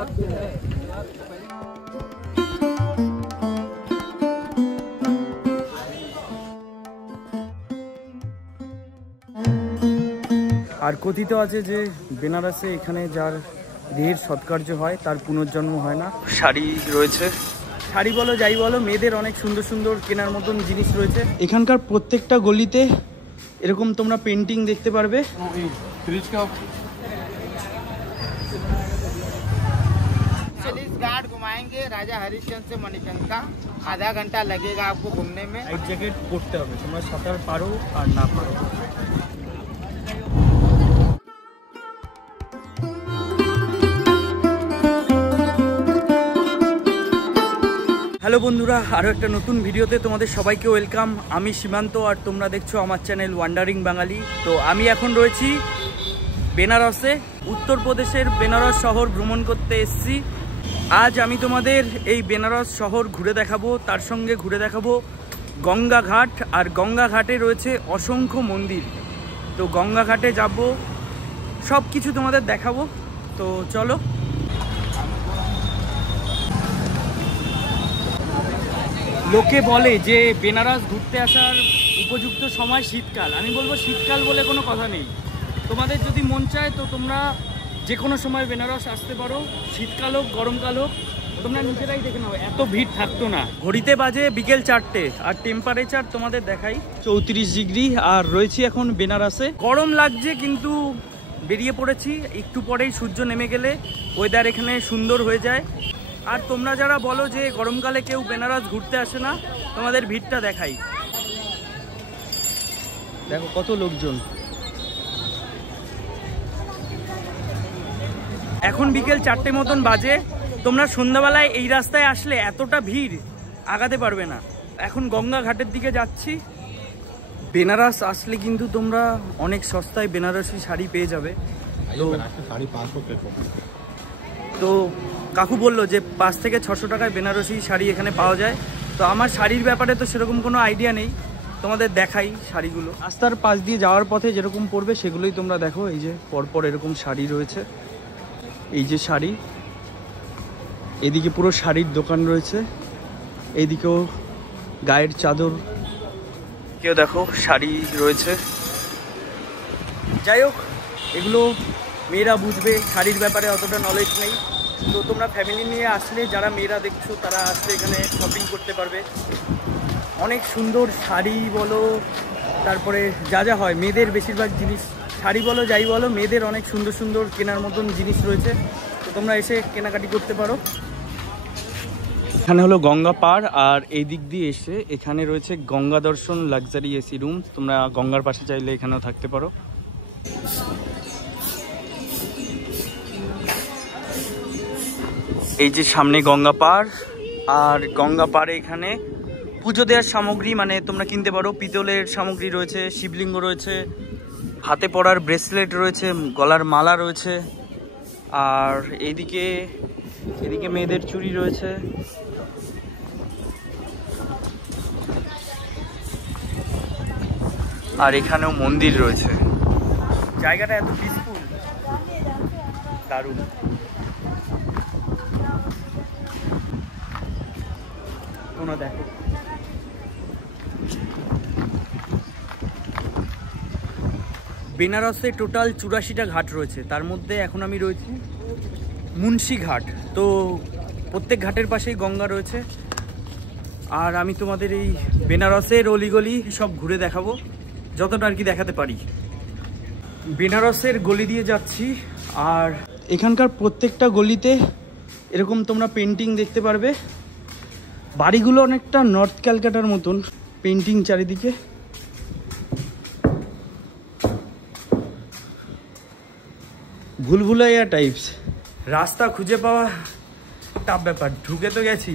আর কথিত আছে যে বেনারসে এখানে যার দেহের সৎকার্য হয় তার পুনর্জন্ম হয় না। শাড়ি রয়েছে, শাড়ি বলো যাই বলো, মেয়েদের অনেক সুন্দর সুন্দর কেনার মতন জিনিস রয়েছে। এখানকার প্রত্যেকটা গলিতে এরকম তোমরা পেন্টিং দেখতে পারবে। घाट घुमाएंगे राजा हरिश्चंद्र से मणिकर्णिका, आधा घंटा लगेगा आपको घूमने में। लाइफ जैकेट পরতে হবে, তোমরা সাঁতার পারো আর না পারো। হ্যালো বন্ধুরা, আরও একটা নতুন ভিডিওতে তোমাদের সবাইকে ওয়েলকাম। আমি সীমান্ত আর তোমরা দেখছো আমার চ্যানেল ওয়ান্ডারিং বাঙালি। তো আমি এখন রয়েছি বেনারসে, উত্তরপ্রদেশের বেনারস শহর ভ্রমণ করতে এসেছি। আজ আমি তোমাদের এই বেনারস শহর ঘুরে দেখাবো, তার সঙ্গে ঘুরে দেখাবো গঙ্গা ঘাট। আর গঙ্গা ঘাটে রয়েছে অসংখ্য মন্দির। তো গঙ্গা ঘাটে যাব, সব কিছু তোমাদের দেখাবো। তো চলো। লোকে বলে যে বেনারস ঘুরতে আসার উপযুক্ত সময় শীতকাল। আমি বলবো শীতকাল বলে কোনো কথা নেই। তোমাদের যদি মন চায় তো তোমরা যে কোনো সময় বেনারস আসতে পারো, শীতকাল হোক গরমকাল হোক। তোমরা নিজেরাই দেখে নাও, এত ভিড় থাকতো না। ঘড়িতে বাজে বিকেল 4টে আর টেম্পারেচার তোমাদের দেখাই 34 ডিগ্রি। আর রয়েছি এখন বেনারসে। গরম লাগছে কিন্তু বেরিয়ে পড়েছি। একটু পরেই সূর্য নেমে গেলে ওয়েদার এখানে সুন্দর হয়ে যায়। আর তোমরা যারা বলো যে গরমকালে কেউ বেনারস ঘুরতে আসে না, তোমাদের ভিড়টা দেখাই। দেখো কত লোকজন। এখন বিকেল 4টে মতন বাজে। তোমরা সন্ধ্যাবেলায় এই রাস্তায় আসলে এতটা ভিড় আগাতে পারবে না। এখন গঙ্গা ঘাটের দিকে যাচ্ছি। বেনারস আসলে কিন্তু তোমরা অনেক সস্তায় বেনারসি শাড়ি পেয়ে যাবে। তো কাকু বললো যে 5 থেকে 600 টাকায় বেনারসি শাড়ি এখানে পাওয়া যায়। তো আমার শাড়ির ব্যাপারে তো সেরকম কোনো আইডিয়া নেই, তোমাদের দেখাই শাড়িগুলো। রাস্তার পাশ দিয়ে যাওয়ার পথে যেরকম পরবে সেগুলোই তোমরা দেখো। এই যে পরপর এরকম শাড়ি রয়েছে, এই যে শাড়ি, এদিকে পুরো শাড়ির দোকান রয়েছে, এইদিকেও গায়ের চাদর, কেউ দেখো শাড়ি রয়েছে। যাই হোক, এগুলো মেয়েরা বুঝবে, শাড়ির ব্যাপারে অতটা নলেজ নেই। তো তোমরা ফ্যামিলি নিয়ে আসলে, যারা মেয়েরা দেখছো তারা আসলে এখানে শপিং করতে পারবে। অনেক সুন্দর শাড়ি বলো, তারপরে যা যা হয় মেয়েদের বেশিরভাগ জিনিস, শাড়ি বলো যাই বলো, মেয়েদের অনেক সুন্দর সুন্দর কেনার মতন জিনিস রয়েছে। তো তোমরা এসে কেনাকাটি করতে পারো। এখানে হলো গঙ্গা পাড়, আর এই দিক দিয়ে এসে এখানে রয়েছে গঙ্গা দর্শন লাক্সারি এসি রুম। তোমরা গঙ্গার পাশে চাইলে এখানেও থাকতে পারো। এই যে সামনে গঙ্গা পাড়, আর গঙ্গা পাড়ে এখানে পুজো দেওয়ার সামগ্রী মানে তোমরা কিনতে পারো। পিতলের সামগ্রী রয়েছে, শিবলিঙ্গ রয়েছে, হাতে পরার ব্রেসলেট রয়েছে, গলার মালা রয়েছে। আর এদিকে মেয়েদের চুড়ি রয়েছে। আর এখানেও মন্দির রয়েছে। জায়গাটা এত পিসফুল, দারুণ। তোমরা দেখো, বেনারসে টোটাল 84টা ঘাট রয়েছে। তার মধ্যে এখন আমি রয়েছি মুন্সি ঘাট। তো প্রত্যেক ঘাটের পাশেই গঙ্গা রয়েছে। আর আমি তোমাদের এই বেনারসের অলিগলি সব ঘুরে দেখাবো, যতটা আর কি দেখাতে পারি। বেনারসের গলি দিয়ে যাচ্ছি, আর এখানকার প্রত্যেকটা গলিতে এরকম তোমরা পেন্টিং দেখতে পারবে। বাড়িগুলো অনেকটা নর্থ ক্যালকাটার মতন, পেন্টিং চারিদিকে। ভুলভুলাইয়া টাইপস। রাস্তা খুঁজে পাওয়া টাফ ব্যাপার, ঢুকে তো গেছি।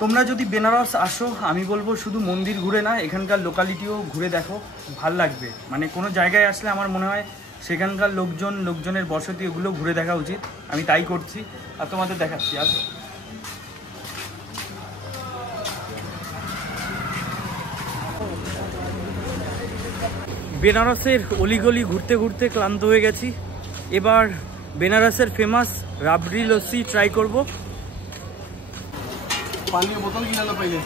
তোমরা যদি বেনারস আসো, আমি বলবো শুধু মন্দির ঘুরে না, এখানকার লোকালিটিও ঘুরে দেখো, ভাল লাগবে। মানে কোনো জায়গায় আসলে আমার মনে হয় সেখানকার লোকজনের বসতি, ওগুলো ঘুরে দেখা উচিত। আমি তাই করছি আর তোমাদের দেখাচ্ছি। আসো। বেনারসের অলিগলি ঘুরতে ঘুরতে ক্লান্ত হয়ে গেছি। এবার বেনারসের ফেমাস রাবড়ি লস্যি ট্রাই করব। पानी की बोतल गिरा पहले,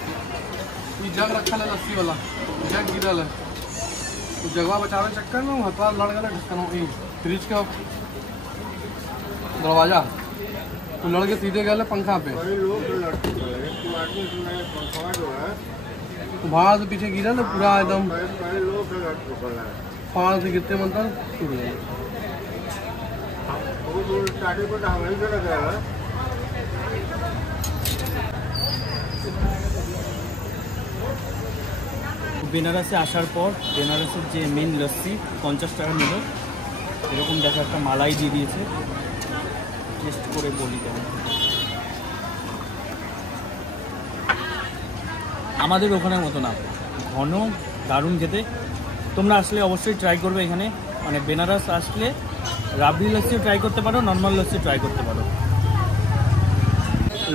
ये जग रखा है लस्सी वाला, जग गिरा है तो जगह बचावे चक्कर में हथवा लड़ गया ढक्कन फ्रिज का दरवाजा तो लड़ के सीधे गए पंखा पे, तो बाहर से पीछे गिरा ना पूरा एकदम फाड़ से गिरते मतलब टूट गया। বেনারসে আসার পর বেনারসের যে মেন লস্যি 50 টাকা নিল, এরকম দেখা একটা মালাই দিয়ে দিয়েছে। টেস্ট করে বলি কেমন। আমাদের ওখানের মতো না, ঘন, দারুণ খেতে। তোমরা আসলে অবশ্যই ট্রাই করবে এখানে, মানে বেনারস আসলে রাবড়ি লস্যিও ট্রাই করতে পারো, নর্মাল লস্যি ট্রাই করতে পারো।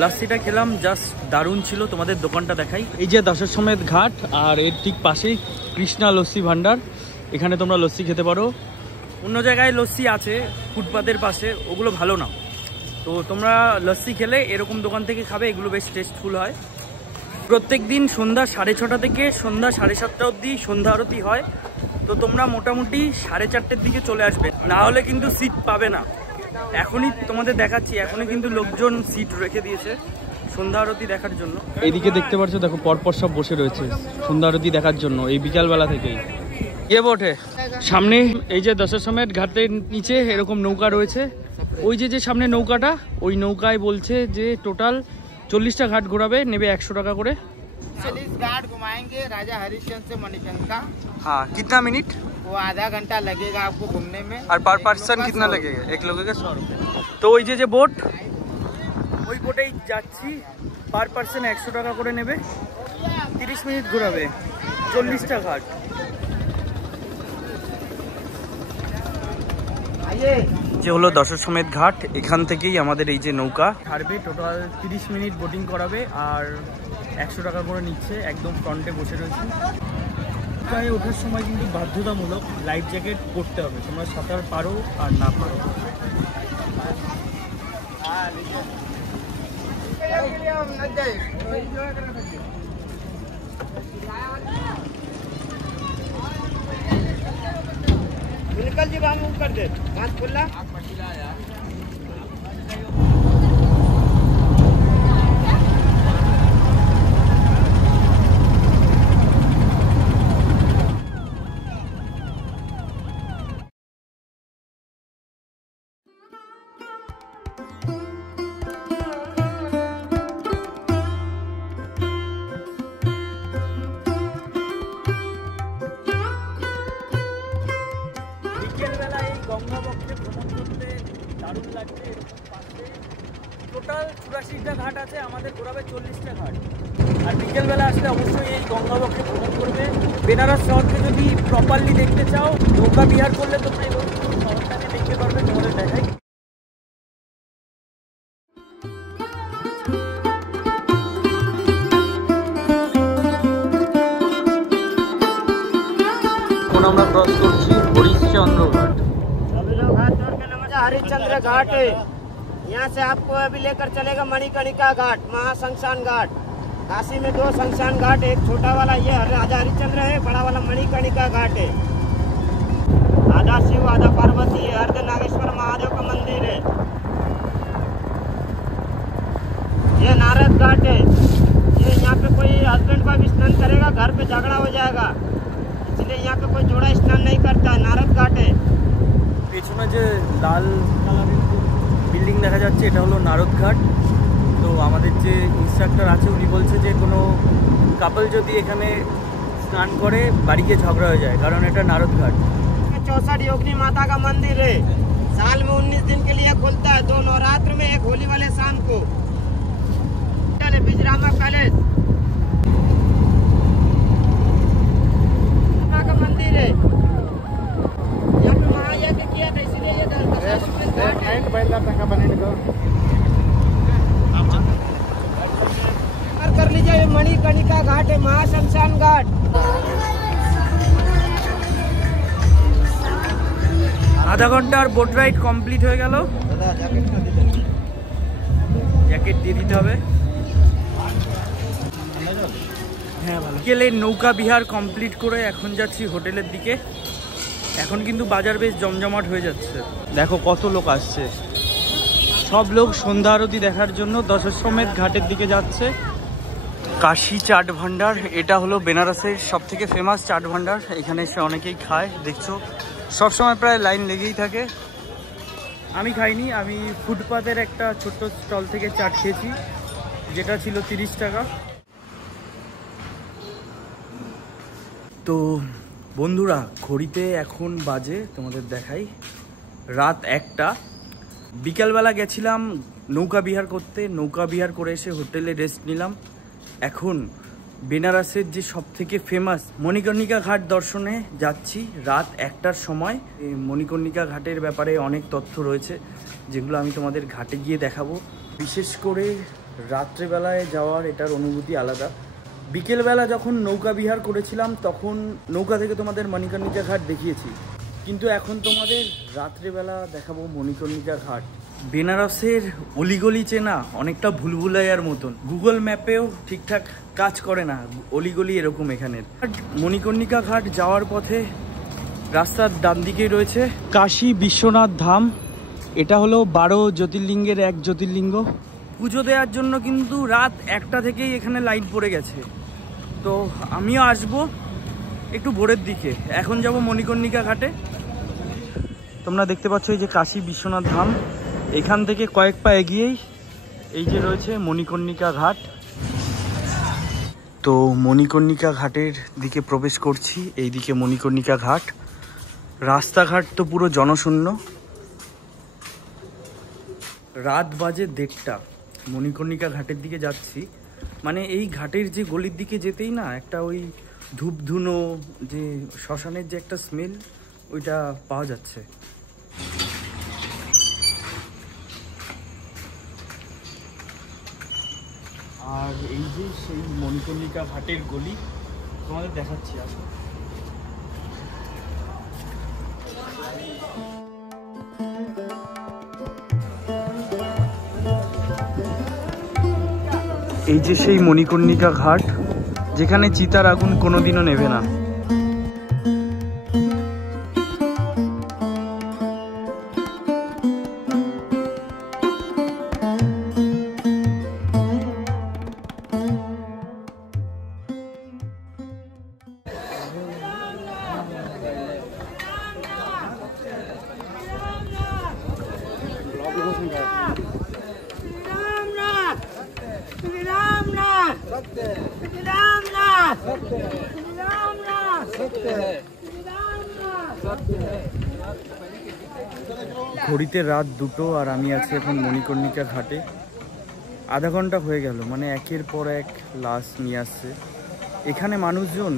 লস্যিটা খেলাম, জাস্ট দারুণ ছিল। তোমাদের দোকানটা দেখাই, এই যে দশাশ্বমেধ ঘাট আর এর ঠিক পাশেই কৃষ্ণা লস্যি ভান্ডার। এখানে তোমরা লস্যি খেতে পারো। অন্য জায়গায় লস্যি আছে ফুটপাতের পাশে, ওগুলো ভালো না। তো তোমরা লস্যি খেলে এরকম দোকান থেকে খাবে, এগুলো বেশ টেস্টফুল হয়। প্রত্যেক দিন সন্ধ্যা 6:30 থেকে সন্ধ্যা 7:30 অবধি সন্ধ্যা আরতি হয়। তো তোমরা মোটামুটি 4:30-র দিকে চলে আসবে, না হলে কিন্তু সিট পাবে না। এখনই তোমাদের দেখাচ্ছি, এখনই কিন্তু লোকজন সিট রেখে দিয়েছে সন্ধ্যা আরতি দেখার জন্য। এইদিকে দেখতে পাচ্ছ, দেখো পরপর সব বসে রয়েছে সন্ধ্যা আরতি দেখার জন্য এই বিকালবেলা থেকেই। ইয়ে বটে সামনে এই যে দশাশ্বমেধ ঘাটের নিচে এরকম নৌকা রয়েছে। ওই যে সামনে নৌকাটা, ওই নৌকায় বলছে যে টোটাল 40টা ঘাট ঘোরাবে, নেবে 100 টাকা করে। 40 घाट घुमाएंगे राजा हरिश्चंद्र से मणिकंका। हाँ, कितना मिनट? वो आधा घंटा लगेगा आपको घूमने में। और पर पर्सन कितना लगेगा? एक लोगों का 100 रुपये। तो ওই যে বোট, ওই বোটেই যাচ্ছি। পার পার্সন 100 টাকা করে নেবে, 30 মিনিট ঘোরাবে, 40টা ঘাট। যে হলো দশাশ্বমেধ ঘাট, এখান থেকেই আমাদের এই যে নৌকা ছাড়বে। টোটাল 30 মিনিট বোটিং করাবে আর 100 টাকা করে নিচ্ছে। একদম ফ্রন্টে বসে রয়েছে। নৌকায় ওঠার সময় কিন্তু বাধ্যতামূলক লাইফ জ্যাকেট পরতে হবে, তোমরা সাঁতার পারো আর না পারো। निकल जी बाम कर दे हाथ खुला। বিকেলবেলা এই গঙ্গাবক্ষে ভ্রমণ করতে দারুণ লাগছে। টোটাল 84টা ঘাট আছে, আমাদের ঘোরাবে 40টা ঘাট। আর বিকেলবেলা আসলে অবশ্যই এই গঙ্গাবক্ষে ভ্রমণ করবে। বেনারস শহরকে যদি প্রপারলি দেখতে চাও, নৌকা বিহার করলে তোমরা এই শহরটাকে দেখতে পারবে। তোমাদের দেখাই, আমরা ক্রস করছি হরিশ্চন্দ্র ঘাট। सभी लोग हाथ जोड़ के नमस्कार। हरिश्चंद्र घाट है, यहाँ से आपको अभी लेकर चलेगा मणिकर्णिका घाट, महाशमशान घाट। काशी में 2 शमशान घाट, एक छोटा वाला ये राजा हरिश्चंद्र है, बड़ा वाला मणिकर्णिका घाट है। आधा शिव आधा पार्वती है, अर्धनागेश्वर महादेव का मंदिर है। ये नारद घाट है, ये यहाँ पे कोई हस्बैंड वाइफ स्नान करेगा घर पे झगड़ा हो जाएगा, इसलिए यहाँ पे कोई जोड़ा स्नान नहीं करता है। नारद घाट है। পেছনে যে লাল কালারের বিল্ডিং দেখা যাচ্ছে, এটা হলো নারদ ঘাট। তো আমাদের যে ইনস্ট্রাক্টর আছে উনি বলছে যে কোনো কাপল যদি এখানে স্নান করে বাড়ি গিয়ে ঝগড়া হয়ে যায়, কারণ এটা नारद घाट। 64 योगिनी माता का मंदिर है, साल में 19 दिन के लिए खुलता है, 2 नवरात्र में, एक होली वाले शाम को। बिजरामा पैलेस का मंदिर है, यहाँ पे महायज्ञ किया था, इसलिए ये कर लीजिए। ये मणिकर्णिका घाट है, महाशमशान घाट। আধা ঘন্টার বোট রাইড কমপ্লিট হয়ে গেল। জ্যাকেট দিয়ে দিতে হবে। হ্যাঁ ভালো। বিকেলে নৌকা বিহার কমপ্লিট করে এখন যাচ্ছি হোটেলের দিকে। এখন কিন্তু বাজার বেশ জমজমাট হয়ে যাচ্ছে। দেখো কত লোক আসছে, সব লোক সন্ধ্যা আরতি দেখার জন্য দশাশ্বমেধ ঘাটের দিকে যাচ্ছে। কাশি চাট ভান্ডার, এটা হলো বেনারসের সব থেকে ফেমাস চাট ভান্ডার। এখানে এসে অনেকেই খায়, দেখছো সবসময় প্রায় লাইন লেগেই থাকে। আমি খাইনি, আমি ফুটপাতের একটা ছোট্ট স্টল থেকে চাট খেয়েছি, যেটা ছিল 30 টাকা। তো বন্ধুরা, ঘড়িতে এখন বাজে, তোমাদের দেখাই, রাত 1টা। বিকালবেলা গেছিলাম নৌকা বিহার করতে, নৌকা বিহার করে এসে হোটেলে রেস্ট নিলাম। এখন বেনারসের যে সব থেকে ফেমাস মণিকর্ণিকা ঘাট দর্শনে যাচ্ছি রাত 1টার সময়। এই মণিকর্ণিকা ঘাটের ব্যাপারে অনেক তথ্য রয়েছে, যেগুলো আমি তোমাদের ঘাটে গিয়ে দেখাবো। বিশেষ করে রাত্রেবেলায় যাওয়ার এটার অনুভূতি আলাদা। বিকেলবেলা যখন নৌকা বিহার করেছিলাম তখন নৌকা থেকে তোমাদের মণিকর্ণিকা ঘাট দেখিয়েছি, কিন্তু এখন তোমাদের রাত্রেবেলা দেখাবো মণিকর্ণিকা ঘাট। বেনারসের অলিগলি চেনা অনেকটা ভুলভুলাইয়ার মতন, গুগল ম্যাপেও ঠিকঠাক কাজ করে না, অলিগলি এরকম এখানের। মণিকর্ণিকা ঘাট যাওয়ার পথে রাস্তার ডান দিকেই রয়েছে কাশী বিশ্বনাথ ধাম। এটা হলো 12 জ্যোতির্লিঙ্গের এক জ্যোতির্লিঙ্গ। পুজো দেওয়ার জন্য কিন্তু রাত 1টা থেকেই এখানে লাইন পড়ে গেছে। তো আমিও আসবো একটু ভোরের দিকে। এখন যাব মণিকর্ণিকা ঘাটে। তোমরা দেখতে পাচ্ছ এই যে কাশী বিশ্বনাথ ধাম, এখান থেকে কয়েক পা এগিয়েই এই যে রয়েছে মণিকর্ণিকা ঘাট। তো মণিকর্ণিকা ঘাটের দিকে প্রবেশ করছি। এই দিকে মণিকর্ণিকা ঘাট, রাস্তাঘাট তো পুরো জনশূন্য। রাত বাজে 1:30, মণিকর্ণিকা ঘাটের দিকে যাচ্ছি। মানে এই ঘাটের যে গলির দিকে যেতেই না একটা ওই ধূপধুনো যে শ্মশানের যে একটা স্মেল, ওইটা পাওয়া যাচ্ছে। আর এই যে সেই মণিকর্ণিকা ঘাটের গলি তোমাদের দেখাচ্ছি। আসো, এই যে সেই মণিকর্ণিকা ঘাট, যেখানে চিতার আগুন কোনোদিনও নেভে না। ঘড়িতে রাত 2টো আর আমি আছি এখন মণিকর্ণিকা ঘাটে। আধা ঘন্টা হয়ে গেল, মানে একের পর এক লাশ নিয়ে আসছে এখানে মানুষজন।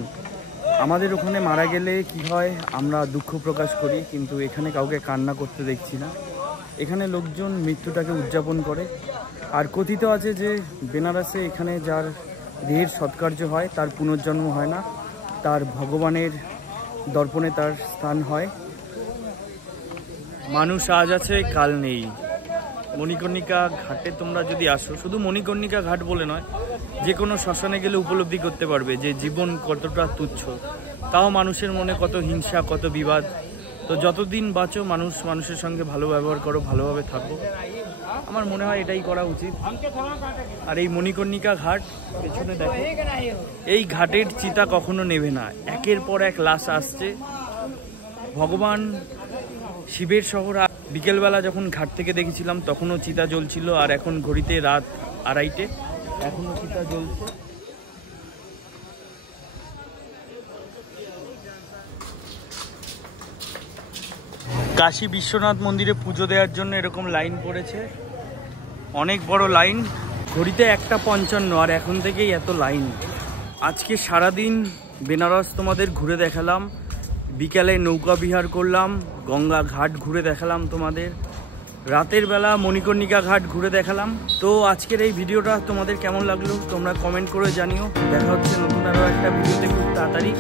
আমাদের ওখানে মারা গেলে কি হয়, আমরা দুঃখ প্রকাশ করি, কিন্তু এখানে কাউকে কান্না করতে দেখছি না। এখানে লোকজন মৃত্যুটাকে উদযাপন করে। আর কথিত আছে যে বেনারসে এখানে যার দেহের সৎকার্য হয় তার পুনর্জন্ম হয় না, তার ভগবানের দর্পণে তার স্থান হয়। মানুষ আজ আছে কাল নেই। মণিকর্ণিকা ঘাটে তোমরা যদি আসো, শুধু মণিকর্ণিকা ঘাট বলে নয়, যে কোনো শ্মশানে গেলে উপলব্ধি করতে পারবে যে জীবন কতটা তুচ্ছ, তাও মানুষের মনে কত হিংসা, কত বিবাদ। তো যতদিন বাঁচো মানুষের সঙ্গে ভালো ব্যবহার করো, ভালোভাবে থাকো। আমার মনে হয় এটাই করা উচিত। আর এই মণিকর্ণিকা ঘাট পেছনে দেখো, এই ঘাটের চিতা কখনো নেভে না, একের পর এক লাশ আসছে। ভগবান শিবের শহর। বিকেলবেলা যখন ঘাট থেকে দেখেছিলাম তখনও চিতা জ্বলছিল, আর এখন ঘড়িতে রাত 2:30, এখনো চিতা জ্বলছে। কাশী বিশ্বনাথ মন্দিরে পুজো দেওয়ার জন্য এরকম লাইন পড়েছে, অনেক বড় লাইন। ঘড়িতে 1:55 আর এখন থেকেই এত লাইন। আজকে সারাদিন বেনারস তোমাদের ঘুরে দেখালাম, বিকালে নৌকা বিহার করলাম, গঙ্গা ঘাট ঘুরে দেখালাম তোমাদের, রাতের বেলা মণিকর্ণিকা ঘাট ঘুরে দেখালাম। তো আজকের এই ভিডিওটা তোমাদের কেমন লাগলো তোমরা কমেন্ট করে জানিও। দেখা হচ্ছে নতুন আরও একটা ভিডিওতে খুব তাড়াতাড়ি।